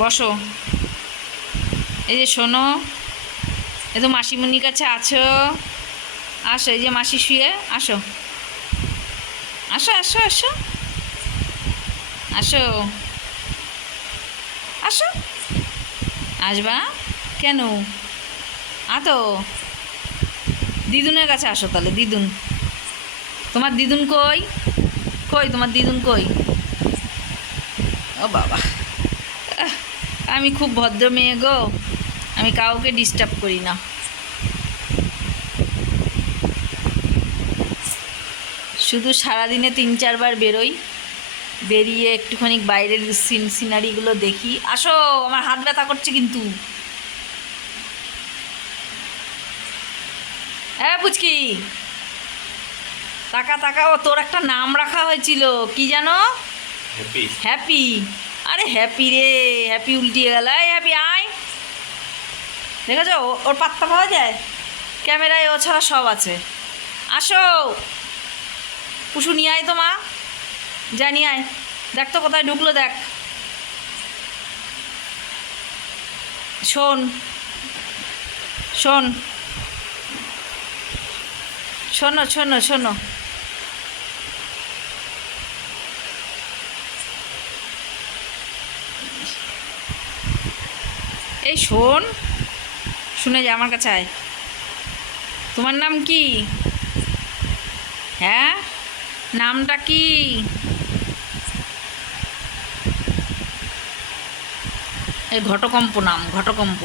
বসো। এই যে শোনো, এই তো মাসিমণির কাছে আছো। আসো, এই যে মাসি শুয়ে, আসো আসো আসো আসো আসো আসো। আসবা না কেন? তো দিদুনের কাছে আসো তাহলে। দিদুন, তোমার দিদুন কই? কই তোমার দিদুন কই? ও বাবা, আহ, আমি খুব ভদ্র মেয়ে গো, আমি কাউকে ডিস্টার্ব করি না। শুধু সারাদিনে 3-4 বার বেরোই, বেরিয়ে একটুখানি বাইরের সিনারিগুলো দেখি। আসো, আমার হাত ব্যথা করছে কিন্তু। হ্যাঁ পুচকি, তাকা তাকা। ও তোর একটা নাম রাখা হয়েছিল, কি জানো? হ্যাপি। হ্যাপি। আরে হ্যাপি রে, হ্যাপি উল্টিয়ে গেল। এই হ্যাপি আয়, দেখেছো ওর পাত্তা পাওয়া যায় ক্যামেরায়, ও ছাড়া সব আছে। আসো পুষু, নিয়ে আয় তো মা, যা নিয়ে আয়। দেখ তো কোথায় ঢুকলো, দেখ। শোন শোন, শোনো শোনো শোনো, এই শোন, শুনে যা, আমার কাছে আয়। তোমার নাম কি? হ্যাঁ, নামটা কি? এই ঘটকম্প নাম, ঘটকম্প।